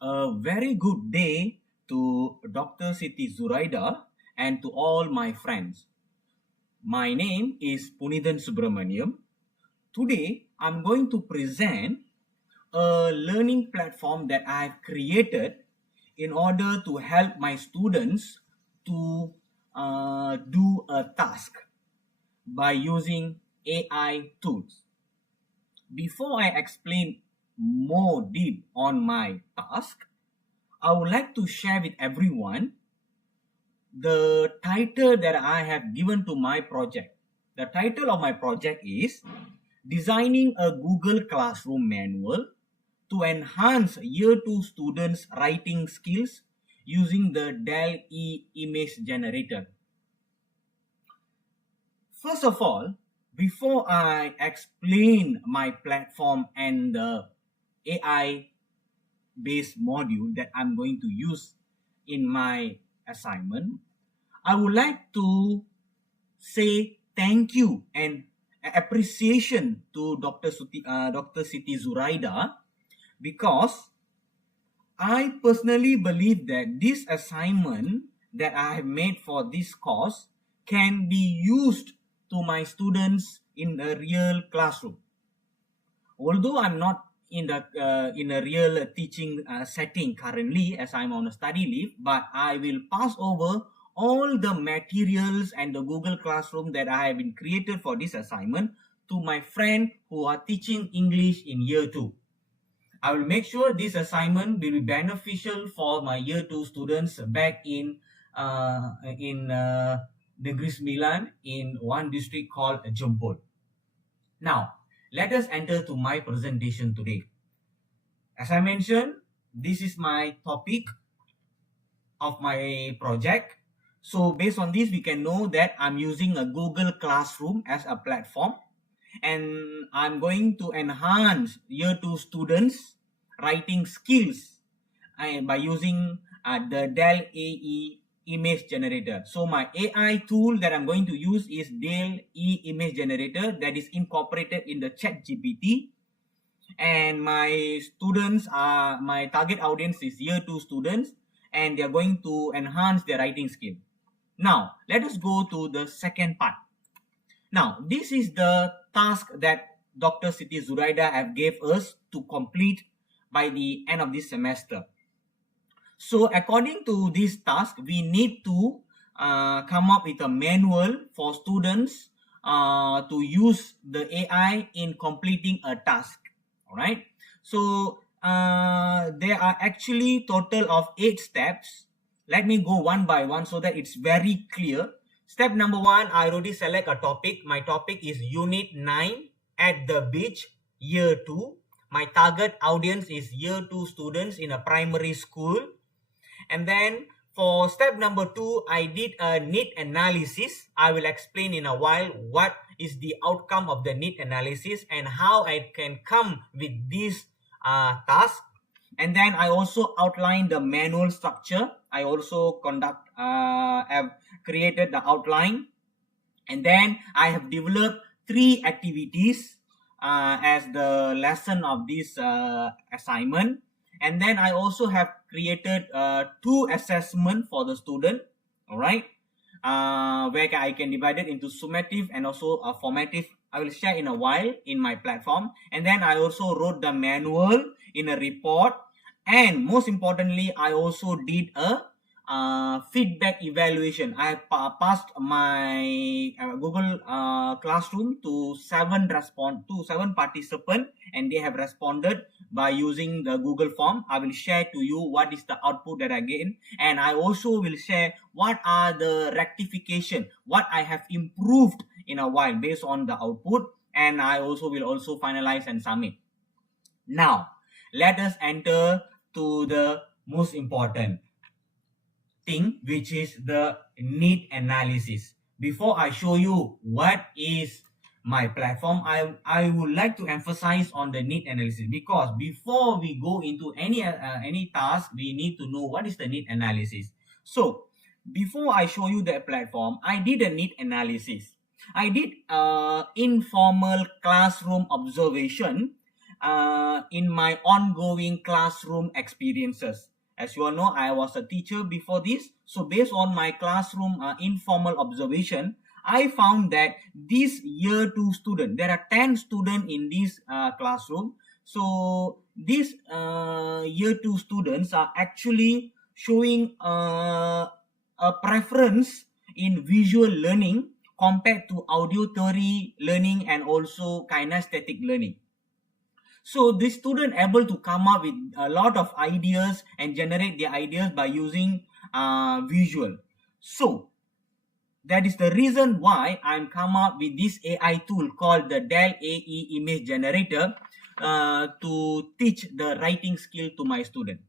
A very good day to Dr. Siti Zuraida and to all my friends. My name is Punnithann Subramaniam. Today, I'm going to present a learning platform that I've created in order to help my students to do a task by using AI tools. Before I explain more deep on my task, I would like to share with everyone the title that I have given to my project. The title of my project is Designing a Google Classroom Manual to Enhance Year 2 Students' Writing Skills using the DALL Image Generator. First of all, before I explain my platform and the AI-based module that I'm going to use in my assignment, I would like to say thank you and appreciation to Dr. Siti Zuraida, because I personally believe that this assignment that I have made for this course can be used to my students in a real classroom. Although I'm not in a real teaching setting currently, as I'm on a study leave, but I will pass over all the materials and the Google Classroom that I have been created for this assignment to my friend who are teaching English in year 2. I will make sure this assignment will be beneficial for my year 2 students back in Negeri Sembilan in one district called Jempol. Now, let us enter to my presentation today. As I mentioned, this is my topic of my project. So based on this, we can know that I'm using a Google Classroom as a platform, and I'm going to enhance year 2 students' writing skills by using the DALL Image Generator. So my AI tool that I'm going to use is DALL Image Generator that is incorporated in the ChatGPT. And my students my target audience is year 2 students, and they're going to enhance their writing skill. Now, let us go to the second part. Now, this is the task that Dr. Siti Zuraida have gave us to complete by the end of this semester. So, according to this task, we need to come up with a manual for students to use the AI in completing a task. All right. So, there are actually total of 8 steps. Let me go one by one so that it's very clear. Step number 1, I already select a topic. My topic is Unit 9 at the beach, Year 2. My target audience is Year 2 students in a primary school. And then for step number 2, I did a need analysis. I will explain in a while what is the outcome of the need analysis and how I can come with this task. And then I also outlined the manual structure. I also have created the outline. And then I have developed 3 activities as the lesson of this assignment. And then I also have created 2 assessments for the student. All right. Where I can divide it into summative and also formative. I will share in a while in my platform. And then I also wrote the manual in a report. And most importantly, I also did a feedback evaluation. I passed my Google Classroom to 7 participants, and they have responded by using the Google form. I will share to you what is the output that I gain, and I also will share what are the rectification, what I have improved in a while based on the output, and I also will finalize and submit. Now, let us enter to the most important thing, which is the need analysis. Before I show you what is my platform, I would like to emphasize on the need analysis, because before we go into any task, we need to know what is the need analysis. So before I show you the platform, I did a need analysis. I did informal classroom observation in my ongoing classroom experiences. As you all know, I was a teacher before this. So based on my classroom informal observation, I found that this year 2 student, there are 10 students in this classroom. So these year 2 students are actually showing a preference in visual learning compared to auditory learning and also kinesthetic learning. So this student able to come up with a lot of ideas and generate the ideas by using visual. So that is the reason why I'm come up with this AI tool called the DALL AE image generator to teach the writing skill to my student.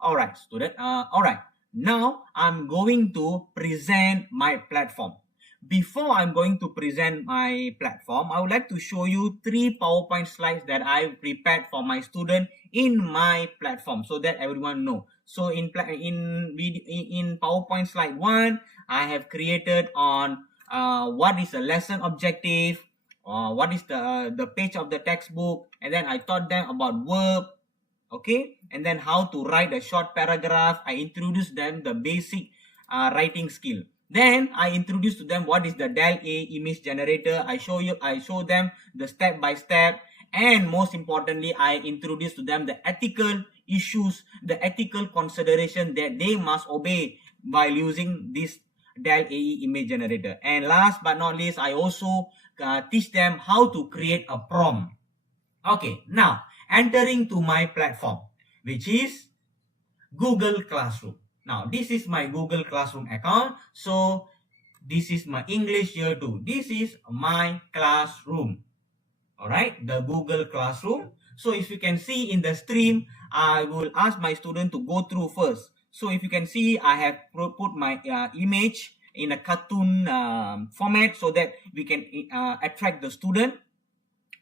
All right, student. All right. Now I'm going to present my platform. Before I'm going to present my platform, I would like to show you 3 PowerPoint slides that I've prepared for my student in my platform so that everyone know. So in PowerPoint slide 1, I have created on what is the lesson objective, what is the page of the textbook, and then I taught them about verb, okay, and then how to write a short paragraph. I introduced them the basic writing skill. Then I introduced to them what is the DALL A image generator. I show them the step by step, and most importantly, I introduced to them the ethical issues, the ethical consideration that they must obey while using this DALL AE image generator. And last but not least, I also teach them how to create a prompt. Okay, now entering to my platform, which is Google Classroom. Now, this is my Google Classroom account. So, this is my English year 2. This is my classroom. Alright, the Google Classroom. So, if you can see in the stream, I will ask my student to go through first. So, if you can see, I have put my image in a cartoon format so that we can attract the student.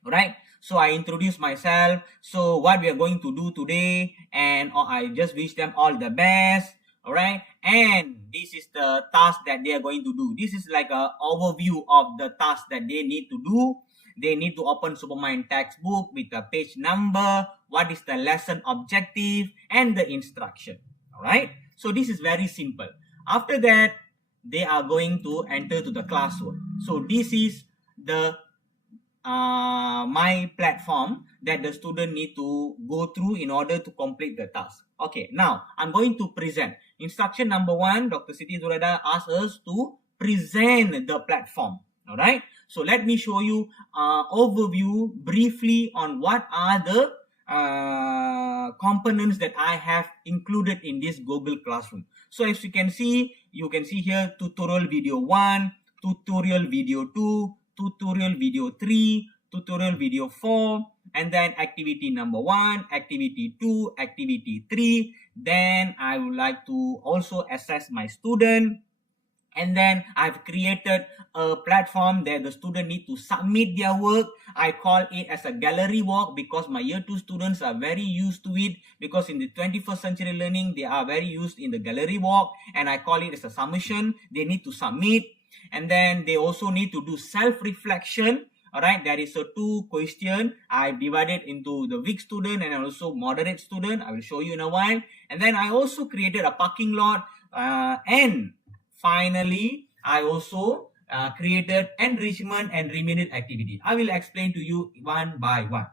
Alright. So I introduce myself. So what we are going to do today, and I just wish them all the best. All right, and this is the task that they are going to do. This is like an overview of the task that they need to do. They need to open Supermind textbook with the page number, what is the lesson objective, and the instruction. All right, so this is very simple. After that, they are going to enter to the classroom. So this is the my platform that the student need to go through in order to complete the task. Okay, now I'm going to present. Instruction number 1, Dr. Siti Zuraida asked us to present the platform. All right, so let me show you overview briefly on what are the components that I have included in this Google Classroom. So as you can see here tutorial video 1, tutorial video 2, tutorial video 3, tutorial video 4, and then activity number 1, activity 2, activity 3. Then I would like to also assess my student. And then I've created a platform that the student need to submit their work. I call it as a gallery walk because my year 2 students are very used to it, because in the 21st century learning, they are very used in the gallery walk, and I call it as a submission. They need to submit. And then they also need to do self-reflection. All right, there is a 2 question. I've divided into the weak student and also moderate student. I will show you in a while. And then I also created a parking lot. And finally, I also created enrichment and remedial activity. I will explain to you one by one.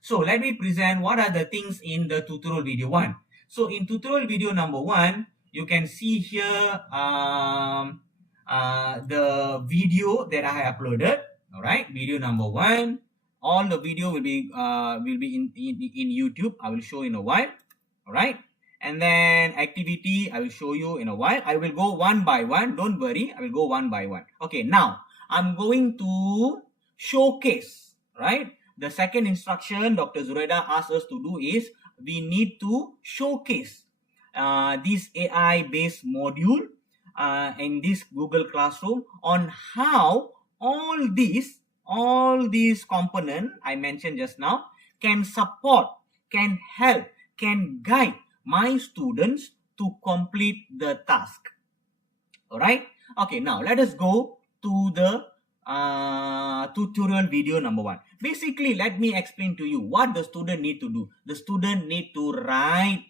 So let me present what are the things in the tutorial video 1. So in tutorial video number 1, you can see here the video that I uploaded. All right, video number 1. All the video will be in YouTube. I will show in a while. All right, and then activity I will show you in a while. I will go one by one. Don't worry, I will go one by one. Okay, now I'm going to showcase. Right, the second instruction Dr. Zuraida asked us to do is we need to showcase this AI-based module in this Google Classroom on how all these components I mentioned just now can support, can help, can guide my students to complete the task. All right. Okay. Now let us go to the tutorial video number 1. Basically, let me explain to you what the student need to do. The student need to write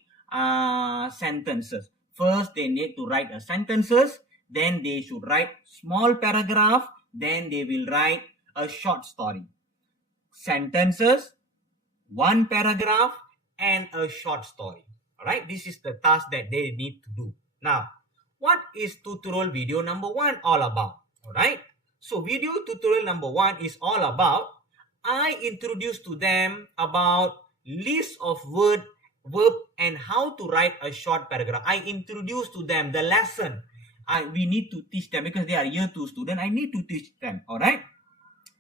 sentences. First, they need to write sentences. Then they should write small paragraph. Then they will write a short story. Sentences, one paragraph, and a short story. All right, this is the task that they need to do. Now, what is tutorial video number 1 all about? All right, so video tutorial number 1 is all about, I introduce to them about list of verb, and how to write a short paragraph. I introduce to them the lesson. We need to teach them because they are year 2 student. I need to teach them. All right,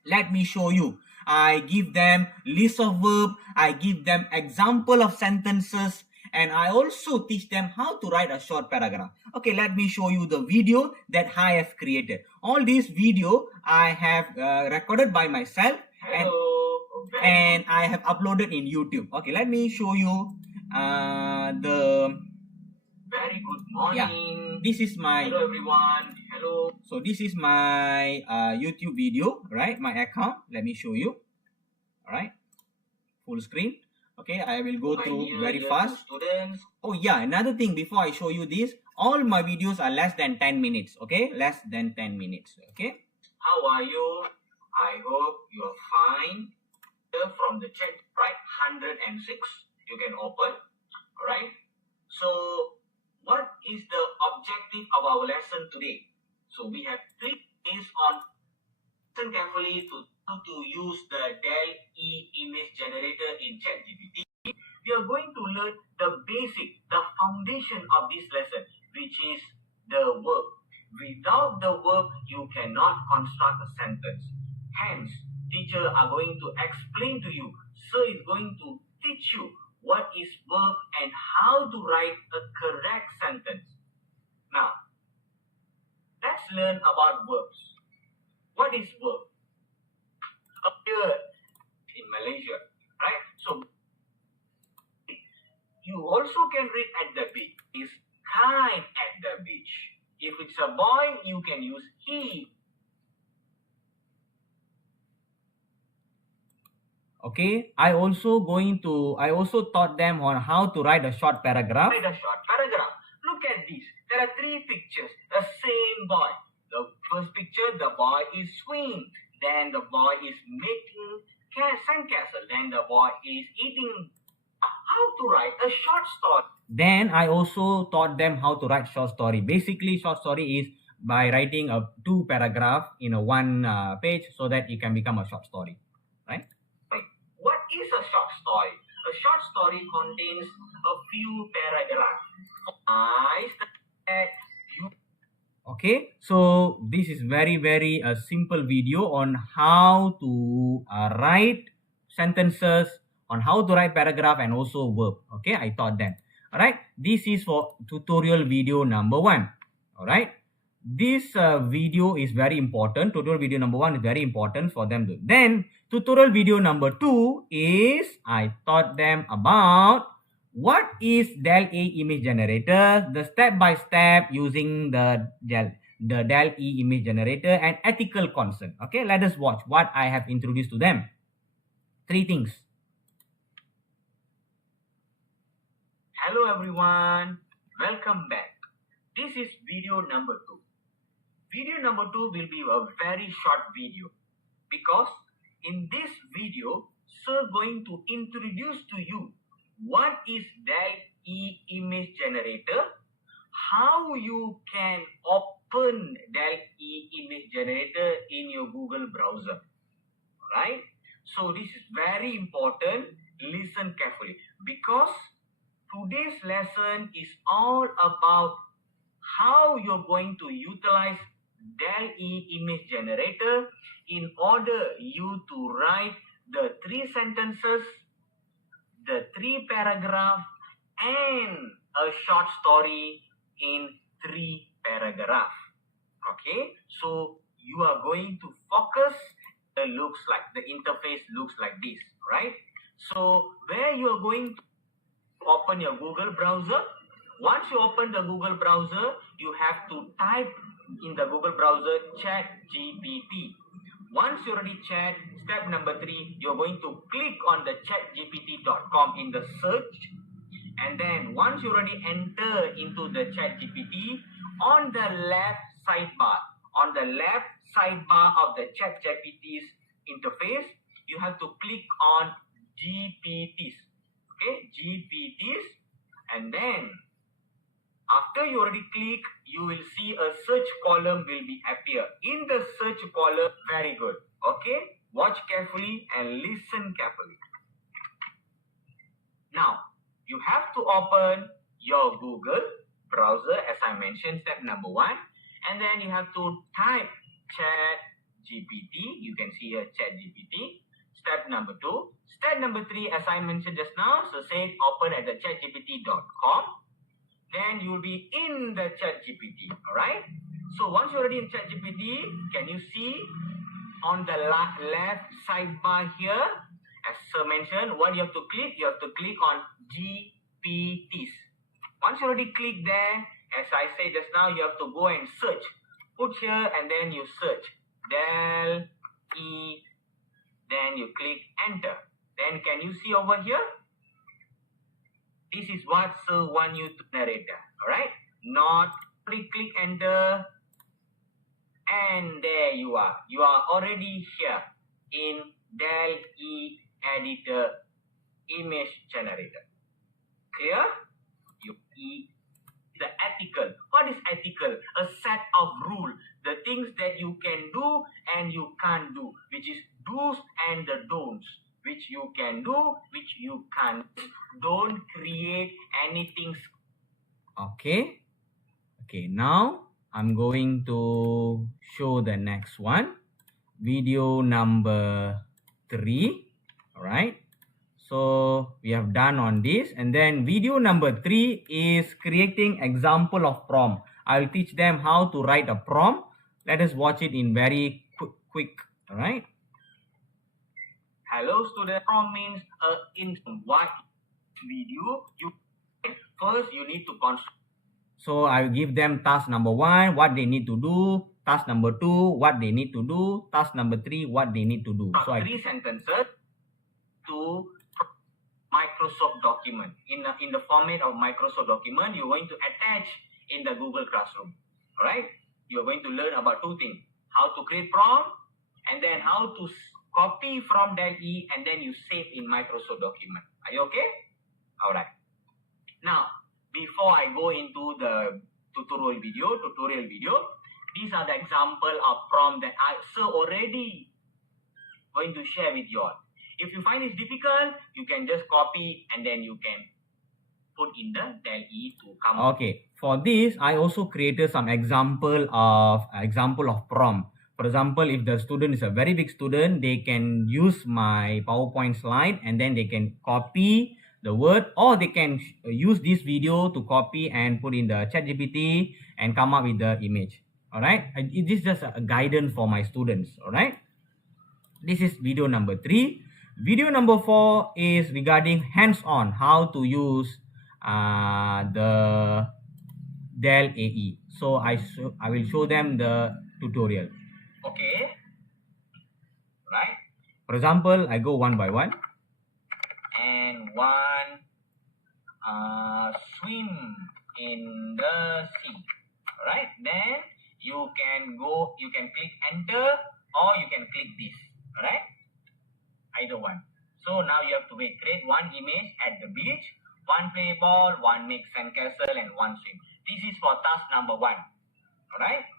let me show you. I give them list of verb. I give them example of sentences. And I also teach them how to write a short paragraph. Okay, let me show you the video that I have created. All this video I have recorded by myself. And I have uploaded in YouTube. Okay, let me show you the... Very good morning. Yeah, this is my... Hello everyone. Hello. So this is my YouTube video, right? My account. Let me show you. All right. Full screen. Okay, I will go through very fast. Students. Oh yeah, another thing before I show you this, all my videos are less than 10 minutes. Okay, less than 10 minutes. Okay. How are you? I hope you are fine. From the chat, right? 106. You can open. All right. So, what is the objective of our lesson today? So we have 3 days on. Listen carefully to how to use the DALL image generator in ChatGPT. We are going to learn the basic, the foundation of this lesson, which is the verb. Without the verb, you cannot construct a sentence. Hence, teacher are going to explain to you. Sir is going to teach you what is verb and how to write a correct sentence. Now, let's learn about verbs. What is verb? Appear in Malaysia, right? So, you also can read at the beach. Is kind at the beach. If it's a boy, you can use he. Okay, I also taught them on how to write a short paragraph. Write a short paragraph. Look at this. There are 3 pictures. The same boy. The first picture, the boy is swimming. Then the boy is making sandcastle. Then the boy is eating. How to write a short story. Then I also taught them how to write short story. Basically, short story is by writing a 2 paragraph in a 1 page so that it can become a short story, right? What is a short story? A short story contains a few paragraphs. Okay, so this is very simple video on how to write sentences, on how to write paragraph and also verb. Okay, I taught them. All right, this is for tutorial video number 1. All right, this video is very important. Tutorial video number 1 is very important for them to. Then tutorial video number 2 is I taught them about what is DALL image generator, the step-by-step using the DALL image generator and ethical concern. Okay, let us watch what I have introduced to them. 3 things. Hello everyone, welcome back. This is video number 2. Video number 2 will be a very short video because in this video, sir going to introduce to you what is DALL image generator, how you can open DALL image generator in your Google browser. Right? So this is very important. Listen carefully because today's lesson is all about how you're going to utilize DALL image generator in order you to write the 3 sentences, the 3 paragraph and a short story in 3 paragraph. Okay, so you are going to focus. The interface looks like this, right? So where you are going to open your Google browser. Once you open the Google browser, you have to type in the Google browser ChatGPT. Once you already chat, step number 3, you're going to click on the chatgpt.com in the search. And then once you already enter into the ChatGPT, on the left sidebar of the ChatGPT's interface, you have to click on GPTs. Okay, GPTs. And then after you already click, you will see a search column will be appear. In the search column, very good. Okay, watch carefully and listen carefully. Now, you have to open your Google browser, as I mentioned, step number 1. And then you have to type ChatGPT. You can see here ChatGPT. Step number 2. Step number 3, as I mentioned just now, so say open at the chatgpt.com. Then you will be in the ChatGPT. Alright? So once you're already in ChatGPT, can you see on the left sidebar here? As Sir mentioned, what you have to click? You have to click on GPTs. Once you already click there, as I said just now, you have to go and search. Put here and then you search. DALL, then you click enter. Then can you see over here? This is what Sir want you to narrate. Alright? Not click enter. And there you are. You are already here in DALL editor image generator. Clear? The ethical. What is ethical? A set of rules. The things that you can do and you can't do. Which is do's and the don'ts. Which you can do, which you can't. Don't create anything. Okay. Okay, now I'm going to show the next one. Video number 3. Alright. So we have done on this, and then video number 3 is creating example of prompt. I will teach them how to write a prompt. Let us watch it in very quick. All right. Hello student. Prompt means in what video you first you need to construct. So I will give them task number 1, what they need to do. Task number 2, what they need to do. Task number 3, what they need to do. So 3 sentences to Microsoft document. In the format of Microsoft document, you're going to attach in the Google Classroom. Alright? You're going to learn about 2 things. How to create prompt, and then how to copy from DALL and then you save in Microsoft document. Are you okay? Alright. Now, before I go into the tutorial video, these are the example of prompt that I already going to share with you all. If you find it difficult, you can just copy and then you can put in the DALL to come. Okay. For this, I also created some example of prompt. For example, if the student is a very big student, they can use my PowerPoint slide and then they can copy the word, or they can use this video to copy and put in the ChatGPT and come up with the image. All right. This is just a guidance for my students. All right. This is video number 3. Video number 4 is regarding hands-on, how to use the DALL AE. So I will show them the tutorial. Okay. Right. For example, I go one by one. And one, swim in the sea. Alright. Then you can click enter, or you can click this. Alright. Either one. So now you have to create one image at the beach, one play ball, one make sandcastle, and one swim. This is for task number 1. Alright.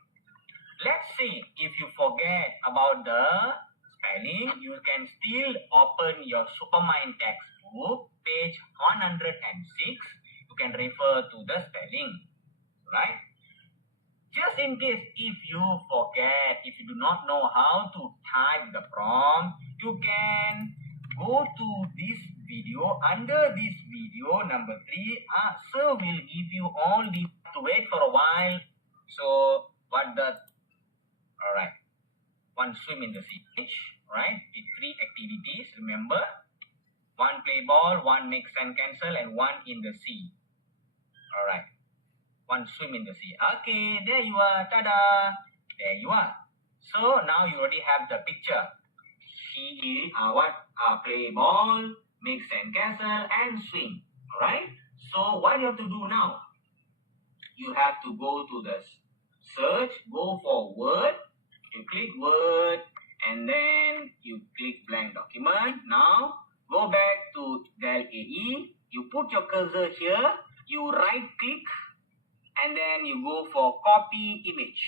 Let's see if you forget about the spelling, you can still open your Supermind textbook, page 106. You can refer to the spelling. Right. Just in case if you forget, if you do not know how to type the prompt, you can go to this video. Under this video number 3, sir will give you all the to wait for a while. So alright. One swim in the sea. Right? With 3 activities. Remember, one play ball, one make sandcastle, and one in the sea. Alright. One swim in the sea. Okay, there you are. Tada! There you are. So now you already have the picture. She is play ball, make sandcastle, and swing. Alright? So what you have to do now? You have to go to the search, go for word, you click word, and then you click blank document. Now go back to DALL AE, you put your cursor here, you right click, and then you go for copy image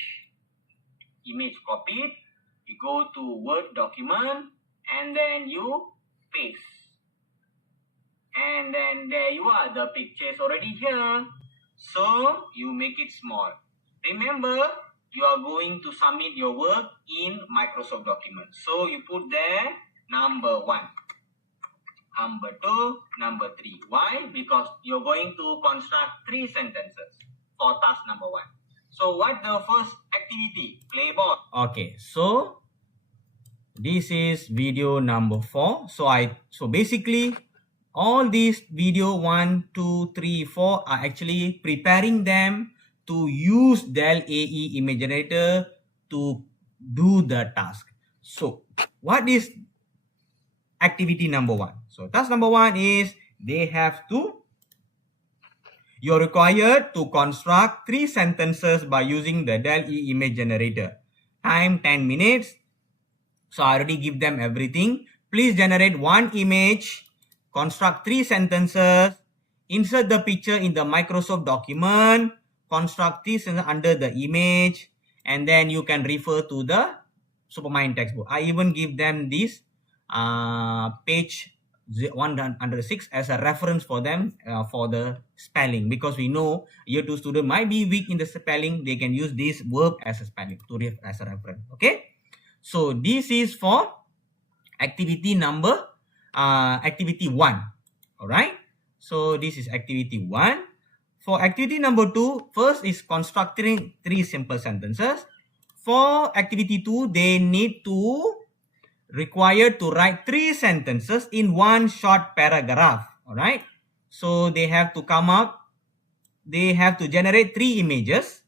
copied, you go to word document, and then you paste, and then there you are, the picture is already here. So you make it small. Remember, you are going to submit your work in Microsoft Documents. So you put there number 1, number 2, number 3. Why? Because you're going to construct 3 sentences for task number 1. So what the first activity? Play ball. Okay, so this is video number 4. So basically all these video 1, 2, 3, 4 are actually preparing them to use DALL AE image generator to do the task. So what is activity number 1? So task number 1 is you're required to construct 3 sentences by using the DALL AE image generator. Time 10 minutes. So I already give them everything. Please generate 1 image, construct 3 sentences, insert the picture in the Microsoft document, construct 3 sentences under the image, and then you can refer to the Supermind textbook. I even give them this page 106 as a reference for them for the spelling, because we know year 2 student might be weak in the spelling. They can use this verb as a spelling as a reference. Okay, so this is for activity 1. All right, so this is activity 1. For activity number 2, first is constructing 3 simple sentences. For activity 2, they need to required to write 3 sentences in 1 short paragraph. All right, so they have to generate 3 images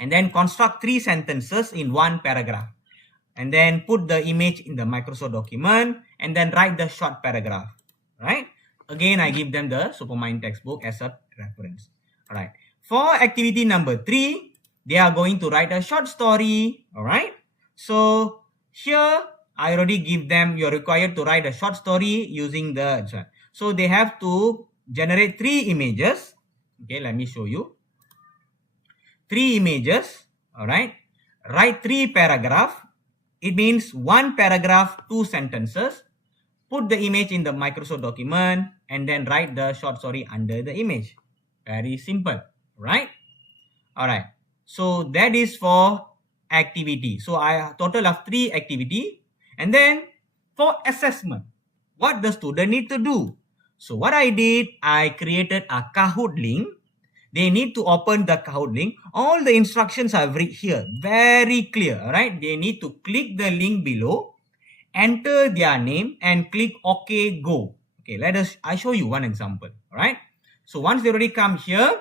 and then construct 3 sentences in 1 paragraph, and then put the image in the Microsoft document and then write the short paragraph. Right, again I give them the Supermind textbook as a reference. All right, for activity number 3, they are going to write a short story. All right, so here I already give them, you're required to write a short story using the, so they have to generate 3 images. Okay, let me show you. 3 images. All right, write 3 paragraphs. It means 1 paragraph, 2 sentences. Put the image in the Microsoft document and then write the short story under the image. Very simple, right? All right, so that is for activity. So I total of 3 activity. And then for assessment, what the student need to do? So what I did, I created a Kahoot link. They need to open the Kahoot link. All the instructions are here, very clear. All right, they need to click the link below, enter their name, and click OK, go. Okay, I show you one example. All right, so once they already come here,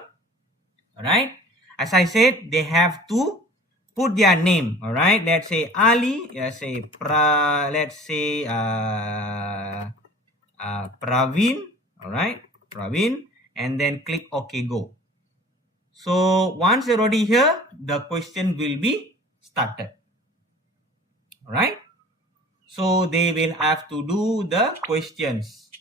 all right, as I said, they have to put their name. All right, let's say Ali, let's say Praveen. All right, Praveen, and then click OK, go. So once they're already here, the question will be started. All right, so they will have to do the questions.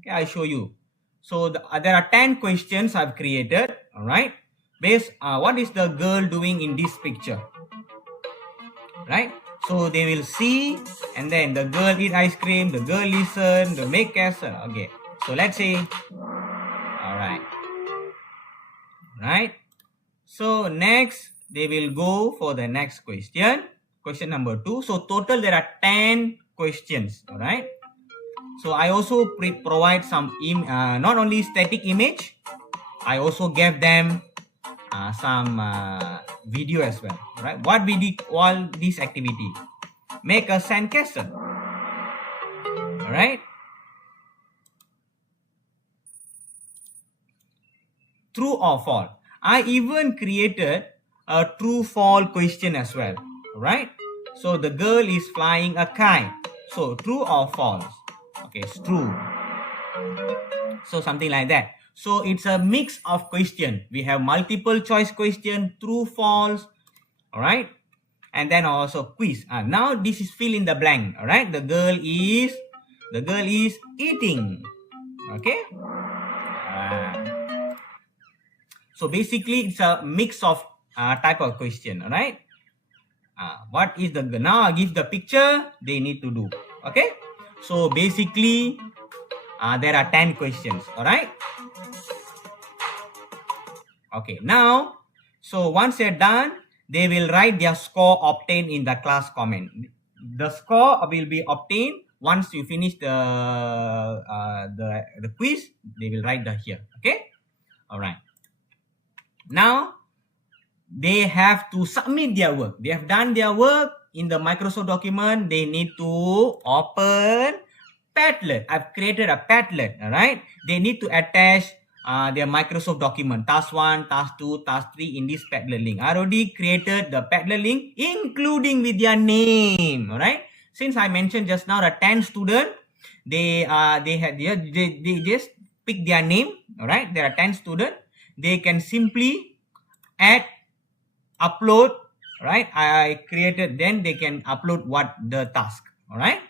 Okay, I show you. So there are 10 questions I've created. All right, based what is the girl doing in this picture, right? So they will see, and then the girl eat ice cream, the girl listen, the make castle. Okay, so let's say, all right, right? So next they will go for the next question, question number 2. So total there are 10 questions. All right, so I also provide some not only static image, I also gave them some video as well. Right, what we did all this activity, make a sandcastle. All right, true or false. I even created a true false question as well. right? So the girl is flying a kite. So true or false? Okay, it's true. So something like that. So it's a mix of question. We have multiple choice question, true, false, all right? And then also quiz. Now this is fill in the blank, all right? The girl is eating, okay? So basically it's a mix of type of question, all right? What is the, now I give the picture they need to do, okay? So basically there are 10 questions, all right? Okay, now, so once they're done, they will write their score obtained in the class comment. The score will be obtained once you finish the quiz. They will write that here, okay? All right. Now, they have to submit their work. They have done their work in the Microsoft document. They need to open Padlet. I've created a Padlet, all right? They need to attach their Microsoft document, task 1, task 2, task 3 in this Padlet link. I already created the Padlet link, including with their name, all right? Since I mentioned just now, the 10 student, they just pick their name, all right? There are 10 students. They can simply add, upload, right? I created, then they can upload what the task, all right?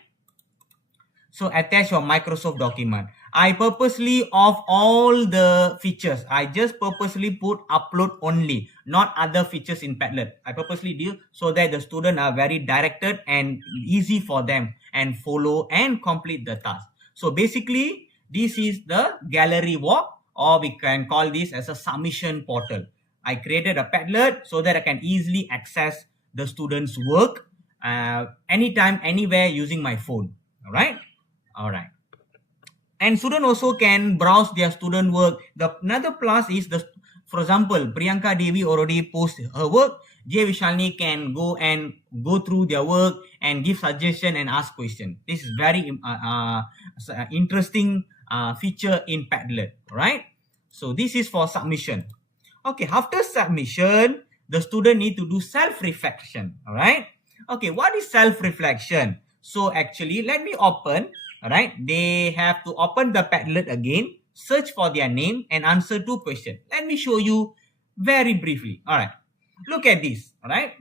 So attach your Microsoft document. I purposely off all the features. I just purposely put upload only, not other features in Padlet. I purposely do so that the students are very directed and easy for them and follow and complete the task. So basically, this is the gallery walk, or we can call this as a submission portal. I created a Padlet so that I can easily access the students' work anytime, anywhere using my phone. All right. All right. And student also can browse their student work. Another plus is, for example, Priyanka Devi already posted her work. Jay Vishalni can go through their work and give suggestion and ask question. This is very interesting feature in Padlet, right? So this is for submission. Okay, after submission, the student need to do self-reflection, all right? Okay, what is self-reflection? So actually, let me open. All right, they have to open the Padlet again, search for their name and answer 2 questions. Let me show you very briefly. All right, look at this. All right,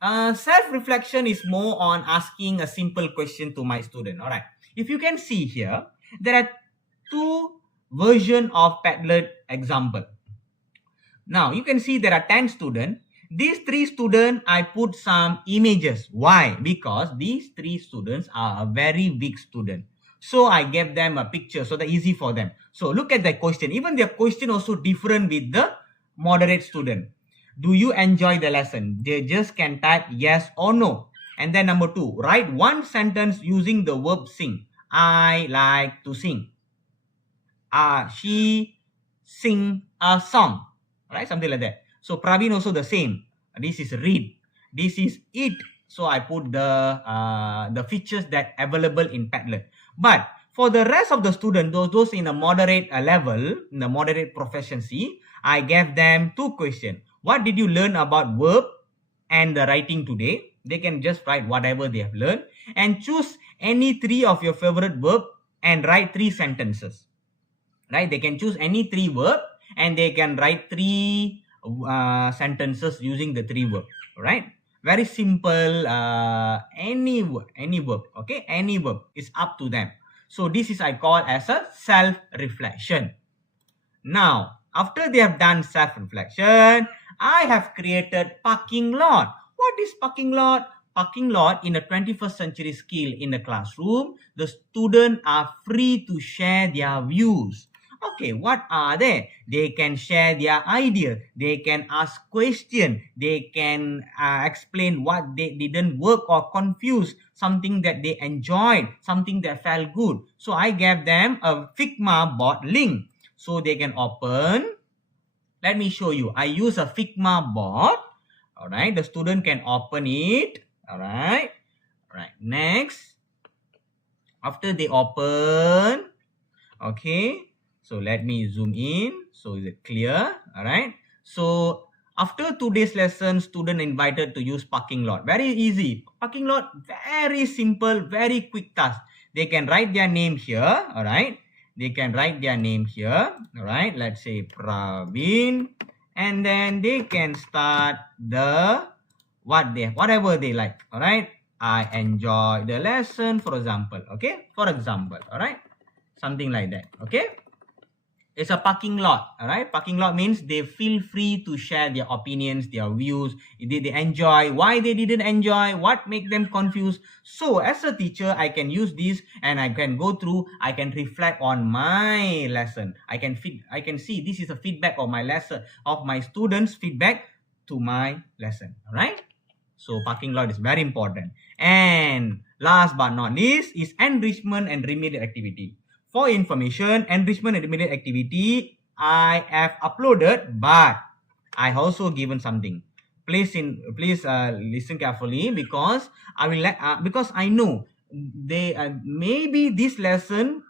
self-reflection is more on asking a simple question to my student. All right, if you can see here, there are 2 versions of Padlet example. Now you can see there are 10 students. These 3 students, I put some images. Why? Because these 3 students are a very weak student. So I gave them a picture so that easy for them. So look at the question. Even their question also different with the moderate student. Do you enjoy the lesson? They just can type yes or no. And then number 2, write 1 sentence using the verb sing. I like to sing. She sing a song. Right? Something like that. So Praveen also the same. This is read. This is eat. So I put the features that available in Padlet. But for the rest of the students, those in a moderate level, in the moderate proficiency, I gave them 2 questions. What did you learn about verb and the writing today? They can just write whatever they have learned and choose any 3 of your favorite verb and write 3 sentences. Right? They can choose any 3 verb and they can write 3 sentences using the 3 verb, right? Very simple. Any verb, okay? Any verb is up to them. So this is I call as a self-reflection. Now, after they have done self-reflection, I have created parking lot. What is parking lot? Parking lot in a 21st century skill in the classroom. The students are free to share their views. Okay, what are they? They can share their idea. They can ask questions. They can explain what they didn't work or confuse, something that they enjoyed, something that felt good. So I gave them a Figma board link. So they can open. Let me show you. I use a Figma board. All right, the student can open it. All right. All right, next. After they open, okay. So let me zoom in. So is it clear? All right. So After today's lesson, student invited to use parking lot. Very easy. Parking lot, very simple, very quick task. They can write their name here, all right? They can write their name here, all right? Let's say Praveen. And then they can start the whatever they like, all right? I enjoy the lesson, for example, okay? For example, all right? Something like that, okay? It's a parking lot, all right? Parking lot means they feel free to share their opinions, their views. Did they enjoy? Why they didn't enjoy? What make them confused? So as a teacher, I can use this and I can go through. I can reflect on my lesson. I can see this is a feedback of my lesson, of my students' feedback to my lesson, all right? So parking lot is very important. And last but not least is enrichment and remedial activity. For information, enrichment and remedial activity, I have uploaded, but I also given something. Please listen carefully, because I will because I know they maybe this lesson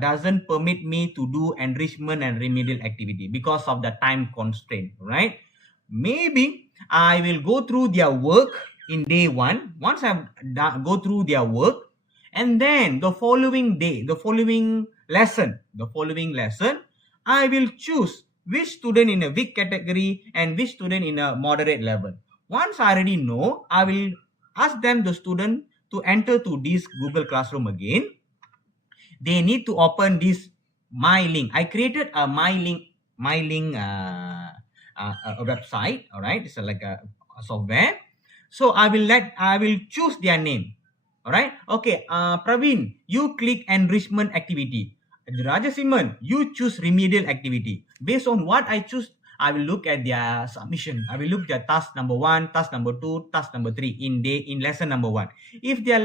doesn't permit me to do enrichment and remedial activity because of the time constraint, right? Maybe I will go through their work in day 1. Once I've go through their work, and then the following day, the following lesson, I will choose which student in a weak category and which student in a moderate level. Once I already know, I will ask them, the student, to enter to this Google Classroom again. They need to open this My Link. I created a My Link a website, all right? It's like a software. So I will choose their name. All right. Okay. Praveen, you click enrichment activity. Rajasimhan, you choose remedial activity. Based on what I choose, I will look at their submission. I will look at task number 1, task number 2, task number 3 in lesson number 1. If their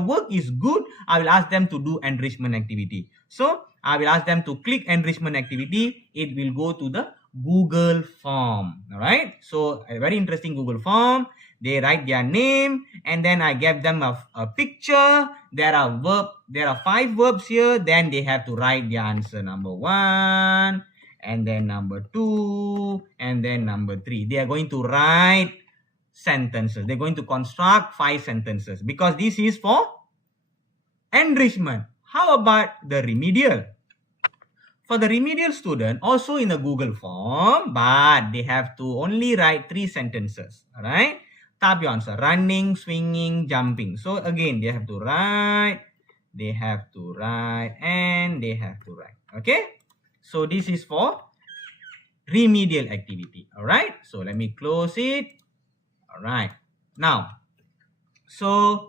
work is good, I will ask them to do enrichment activity. So I will ask them to click enrichment activity. It will go to the Google form. All right. So a very interesting Google form. They write their name, and then I give them a picture. There are 5 verbs here. Then they have to write the answer number 1, and then number 2, and then number 3. They are going to write sentences. They're going to construct 5 sentences, because this is for enrichment. How about the remedial? For the remedial student, also in a Google form, but they have to only write 3 sentences. All right. Type your answer: running, swinging, jumping. So again, they have to write, and they have to write. Okay. So this is for remedial activity. All right. So let me close it. All right. Now, so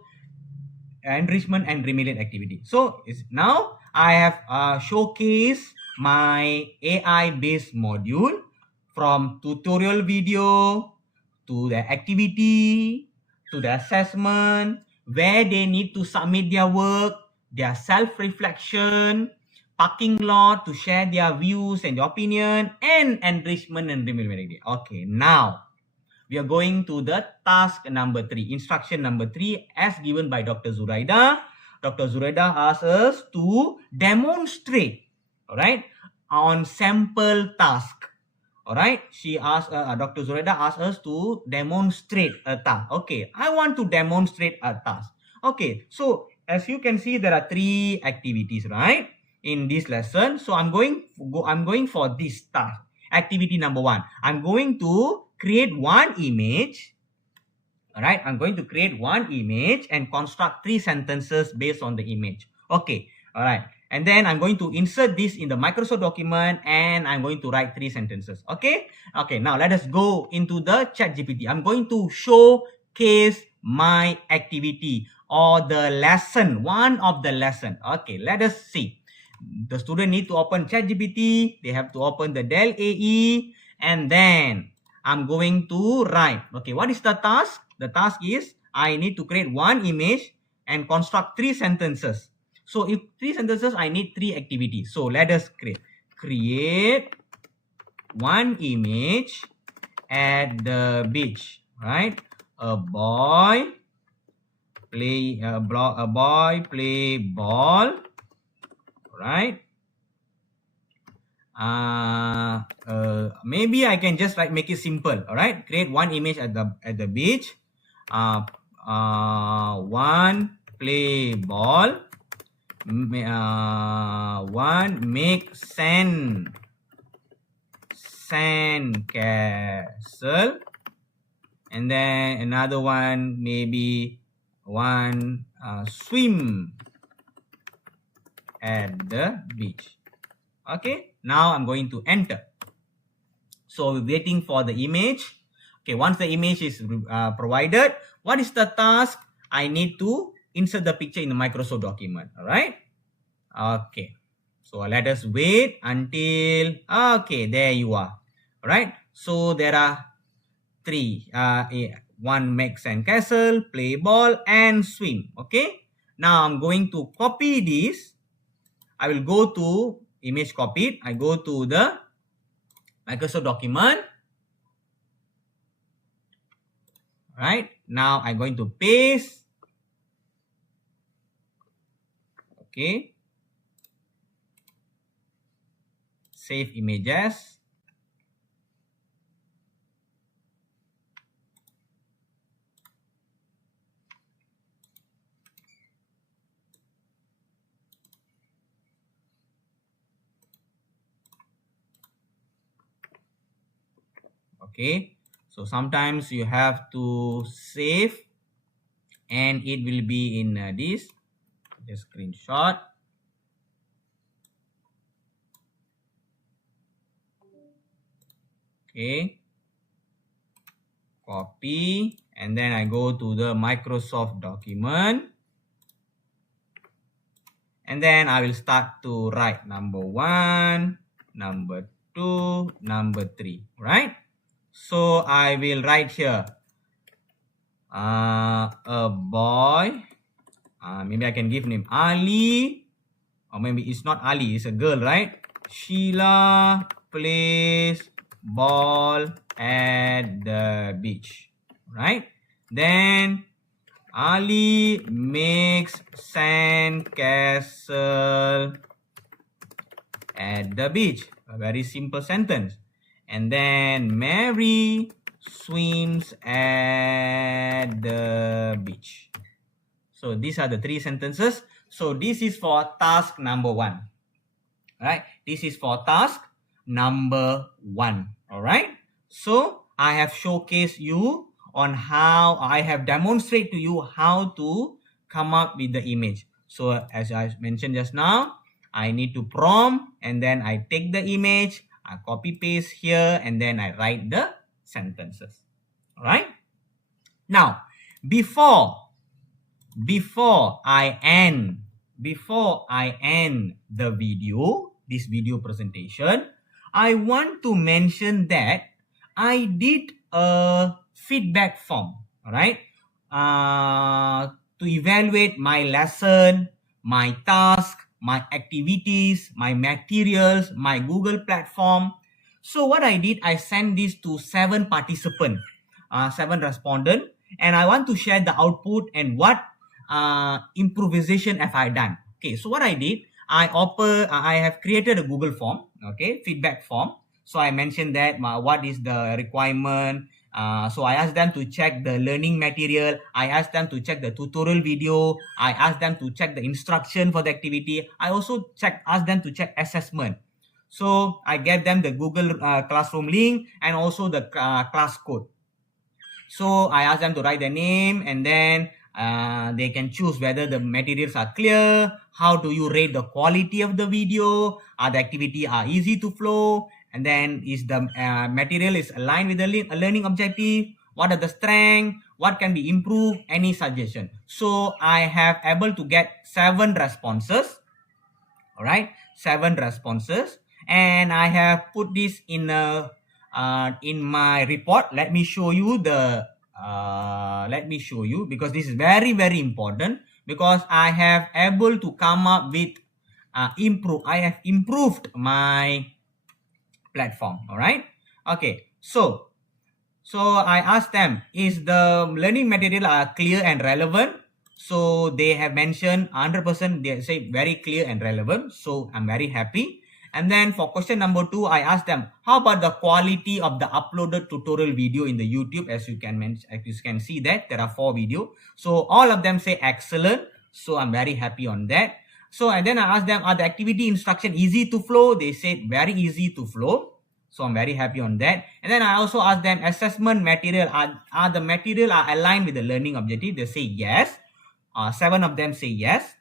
enrichment and remedial activity. So now I have showcased my AI-based module, from tutorial video to the activity, to the assessment, where they need to submit their work, their self-reflection, parking lot to share their views and opinion, and enrichment and remedial. Okay, now we are going to the task number 3, instruction number 3, as given by Dr. Zuraida. Dr. Zuraida asks us to demonstrate, all right, on sample task. All right, Dr. Zuraida asked us to demonstrate a task. Okay, I want to demonstrate a task. Okay, so as you can see, there are 3 activities, right, in this lesson. So I'm going for this task. Activity number 1. I'm going to create 1 image. All right, I'm going to create 1 image and construct 3 sentences based on the image. Okay, all right. And then I'm going to insert this in the Microsoft document, and I'm going to write 3 sentences. Okay. Okay. Now let us go into the ChatGPT. I'm going to showcase my activity or the lesson, one of the lesson. Okay. Let us see. The student need to open ChatGPT. They have to open the DALL AE, and then I'm going to write. Okay. What is the task? The task is I need to create 1 image and construct 3 sentences. So if 3 sentences, I need 3 activities. So let us create 1 image at the beach, right? A boy play ball, right? maybe I can just make it simple. All right, create one image at the beach. One play ball. One make sand castle, and then another one maybe one swim at the beach. Okay, now I'm going to enter. So we're waiting for the image. Okay, once the image is provided, what is the task? I need to insert the picture in the Microsoft document. All right. Okay. So let us wait until, okay, there you are. All right. So there are three. One make sand castle, play ball, and swim. Okay. Now I'm going to copy this. I will go to image copied. I go to the Microsoft document. Right, now I'm going to paste. Okay, save images. Okay, so sometimes you have to save and it will be in this. Just screenshot. Okay, copy, and then I go to the Microsoft document, and then I will start to write number 1, number 2, number 3, right? So I will write here a boy, maybe I can give name Ali, or maybe it's not Ali, it's a girl, right? Sheila plays ball at the beach, right? Then Ali makes sand castle at the beach. A very simple sentence. And then Mary swims at the beach. So these are the three sentences. So this is for task number 1. Right? This is for task number 1. All right? So I have showcased you on how I have demonstrated to you how to come up with the image. So as I mentioned just now, I need to prompt, and then I take the image, I copy paste here, and then I write the sentences. All right? Now, before I end the video, this video presentation, I want to mention that I did a feedback form, all right, to evaluate my lesson, my task, my activities, my materials, my Google platform. So what I did, I sent this to 7 participants, 7 respondents, and I want to share the output and what improvisation have I done. Okay, so what I did, I have created a Google form, okay, feedback form. So I mentioned that what is the requirement. So I asked them to check the learning material. I asked them to check the tutorial video. I asked them to check the instruction for the activity. I also asked them to check assessment. So I gave them the Google Classroom link and also the class code. So I asked them to write their name, and then they can choose whether the materials are clear, how do you rate the quality of the video, the activity are easy to flow, and then is the material is aligned with the learning objective, what are the strengths, what can be improved, any suggestion. So I have able to get 7 responses. All right, 7 responses, and I have put this in my report. Let me show you because this is very, very important, because I have able to come up with I have improved my platform. All right. Okay. So I asked them, is the learning material clear and relevant? So they have mentioned 100%. They say very clear and relevant. So I'm very happy. And then for question number 2, I asked them, how about the quality of the uploaded tutorial video in the YouTube? As you can see that there are 4 videos. So all of them say excellent. So I'm very happy on that. So and then I asked them, are the activity instruction easy to flow? They said very easy to flow. So I'm very happy on that. And then I also asked them, assessment material, are the material are aligned with the learning objective? They say yes. 7 of them say yes.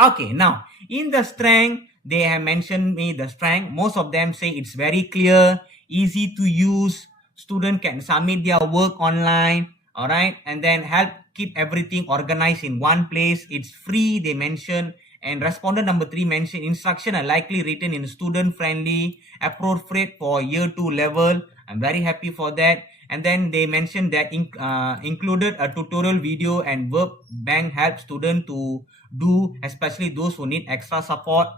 Okay, now in the strength, they have mentioned me the strength. Most of them say it's very clear, easy to use. Student can submit their work online. All right, and then help keep everything organized in one place. It's free, they mention. And respondent number 3 mentioned instruction are likely written in student friendly, appropriate for year 2 level. I'm very happy for that. And then they mentioned that included a tutorial video and verb bank help student to do, especially those who need extra support.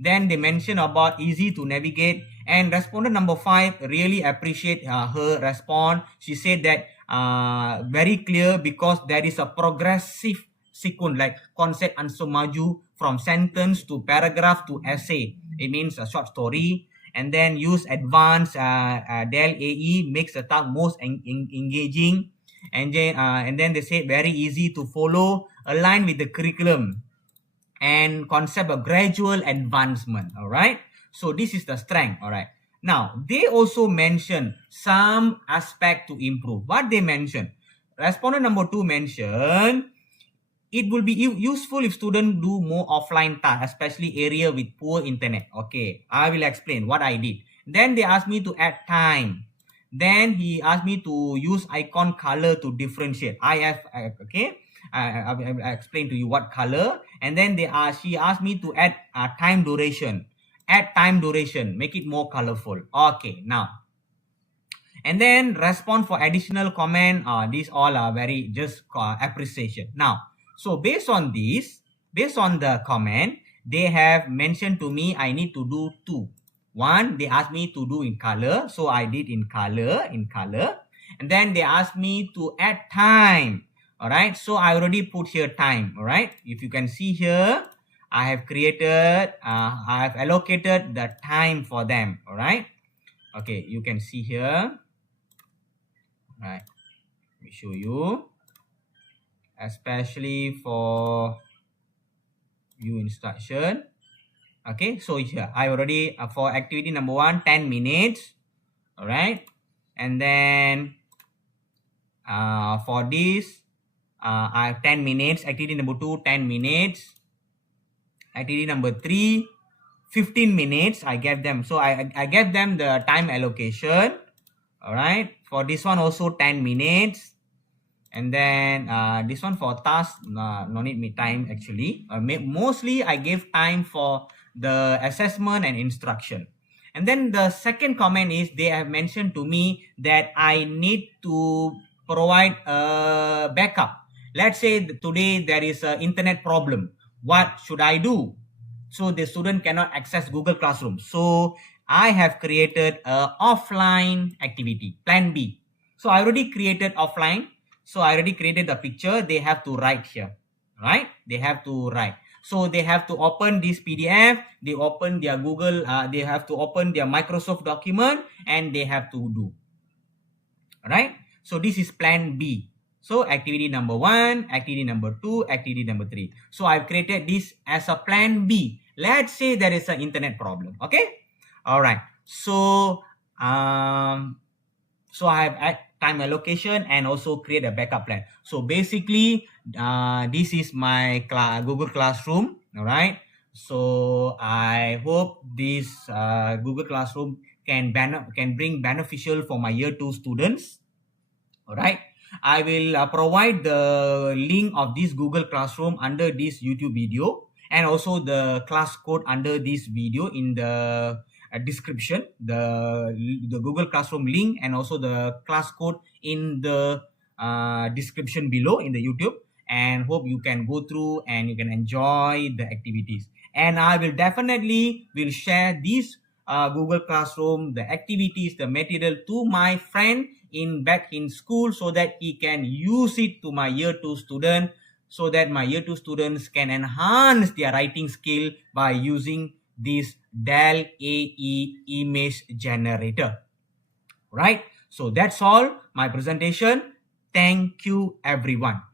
Then they mentioned about easy to navigate. And respondent number 5 really appreciate her response. She said that very clear because there is a progressive sequence like concept answer maju from sentence to paragraph to essay. It means a short story. And then use advanced DALL AE makes the task most engaging. And then they say very easy to follow, align with the curriculum, and concept of gradual advancement. All right. So this is the strength. All right. Now they also mention some aspect to improve. What they mention? Respondent number 2 mentioned it will be useful if students do more offline tasks, especially area with poor internet. Okay, I will explain what I did. Then they asked me to add time. Then he asked me to use icon color to differentiate. I explain to you what color. And then she asked me to add time duration. Add time duration, make it more colorful. Okay, now. And then respond for additional comment. These all are very just appreciation. Now, so based on the comment, they have mentioned to me I need to do 2. 1, they asked me to do in color. So I did in color. And then they asked me to add time. All right. So I already put here time. All right. If you can see here, I have created, I have allocated the time for them. All right. Okay. You can see here. All right. Let me show you. Especially for view instruction. Okay, so here I already for activity number 1 10 minutes. All right, and then for this I have 10 minutes. Activity number 2 10 minutes. Activity number 3 15 minutes. I gave them, so I gave them the time allocation. All right, for this one also 10 minutes. And then this one for task, no need me time actually. Mostly I gave time for the assessment and instruction. And then the second comment is they have mentioned to me that I need to provide a backup. Let's say today there is an internet problem. What should I do? So the student cannot access Google Classroom. So I have created an offline activity, plan B. So I already created offline. So I already created the picture. They have to write here, right? They have to write. So they have to open this PDF. They open their Google. They have to open their Microsoft document and they have to do. All right. So this is plan B. So activity number 1, activity number 2, activity number 3. So I've created this as a plan B. Let's say there is an internet problem. Okay. All right. So I have time allocation and also create a backup plan. So basically, this is my Google Classroom. All right. So I hope this Google Classroom can bring beneficial for my year 2 students. All right. I will provide the link of this Google Classroom under this YouTube video and also the class code under this video in the description, the Google Classroom link and also the class code in the description below in the YouTube, and hope you can go through and you can enjoy the activities. And I will definitely share this Google Classroom, the activities, the material to my friend back in school so that he can use it to my year 2 student, so that my year 2 students can enhance their writing skill by using this DALL AE image generator. Right? So that's all my presentation. Thank you everyone.